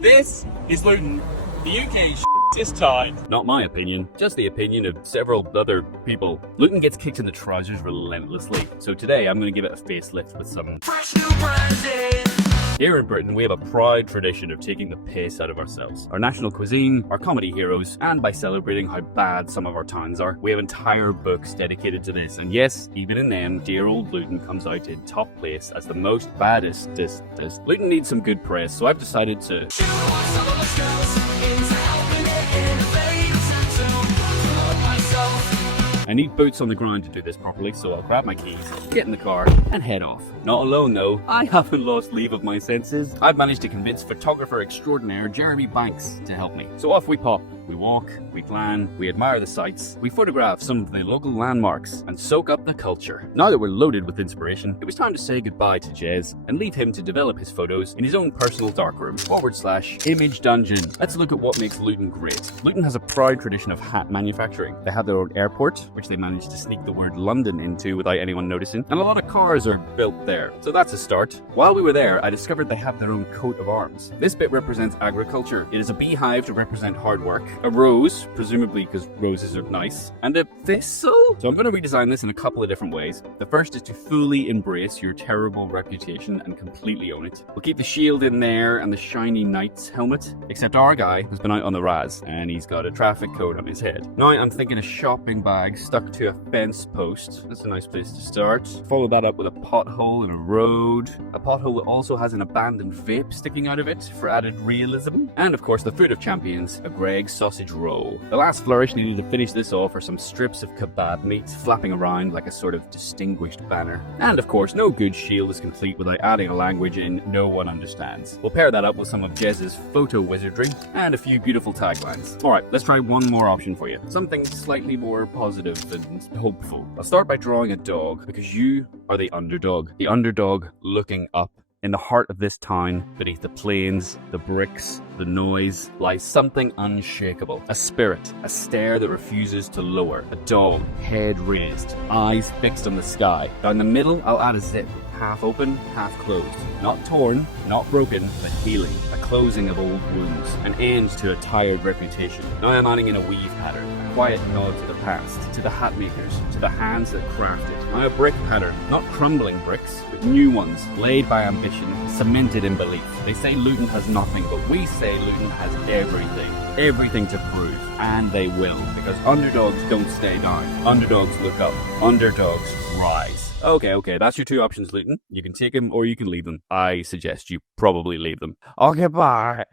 This is Luton. The UK is tied. Not my opinion, just the opinion of several other people. Luton gets kicked in the trousers relentlessly, so today I'm going to give it a facelift with some fresh new branding. Here in Britain, we have a proud tradition of taking the piss out of ourselves. Our national cuisine, our comedy heroes, and by celebrating how bad some of our towns are, we have entire books dedicated to this. And yes, even in them, dear old Luton comes out in top place as the most baddest. Luton needs some good press, so I've decided to I need boots on the ground to do this properly, so I'll grab my keys, get in the car, and head off. Not alone though, I haven't lost leave of my senses. I've managed to convince photographer extraordinaire Jeremy Banks to help me. So off we pop. We walk, we plan, we admire the sights, we photograph some of the local landmarks, and soak up the culture. Now that we're loaded with inspiration, it was time to say goodbye to Jez and leave him to develop his photos in his own personal darkroom / image dungeon. Let's look at what makes Luton great. Luton has a proud tradition of hat manufacturing. They have their own airport, which they managed to sneak the word London into without anyone noticing, and a lot of cars are built there. So that's a start. While we were there, I discovered they have their own coat of arms. This bit represents agriculture. It is a beehive to represent hard work, a rose, presumably because roses are nice, and a thistle. So I'm going to redesign this in a couple of different ways. The first is to fully embrace your terrible reputation and completely own it. We'll keep the shield in there and the shiny knight's helmet, except our guy has been out on the raz and he's got a traffic code on his head. Now I'm thinking a shopping bag stuck to a fence post. That's a nice place to start. Follow that up with a pothole in a road. A pothole that also has an abandoned vape sticking out of it for added realism. And of course the food of champions, a Greggs sausage roll. The last flourish needed to finish this off are some strips of kebab meat flapping around like a sort of distinguished banner. And of course, no good shield is complete without adding a language in no one understands. We'll pair that up with some of Jez's photo wizardry and a few beautiful taglines. Alright, let's try one more option for you. Something slightly more positive and hopeful. I'll start by drawing a dog because you are the underdog. The underdog looking up. In the heart of this town, beneath the plains, the bricks, the noise, lies something unshakable. A spirit, a stare that refuses to lower. A dog, head raised, eyes fixed on the sky. Down the middle, I'll add a zip. Half open, half closed. Not torn, not broken, but healing. A closing of old wounds. An end to a tired reputation. Now I'm adding in a weave pattern. A quiet nod to the past, to the hat makers, to the hands that crafted. Now a brick pattern. Not crumbling bricks, but new ones. Laid by ambition, cemented in belief. They say Luton has nothing, but we say Luton has everything. Everything to prove. And they will. Because underdogs don't stay down. Underdogs look up. Underdogs rise. Okay, that's your two options, Luton. You can take them or you can leave them. I suggest you probably leave them. Okay, bye.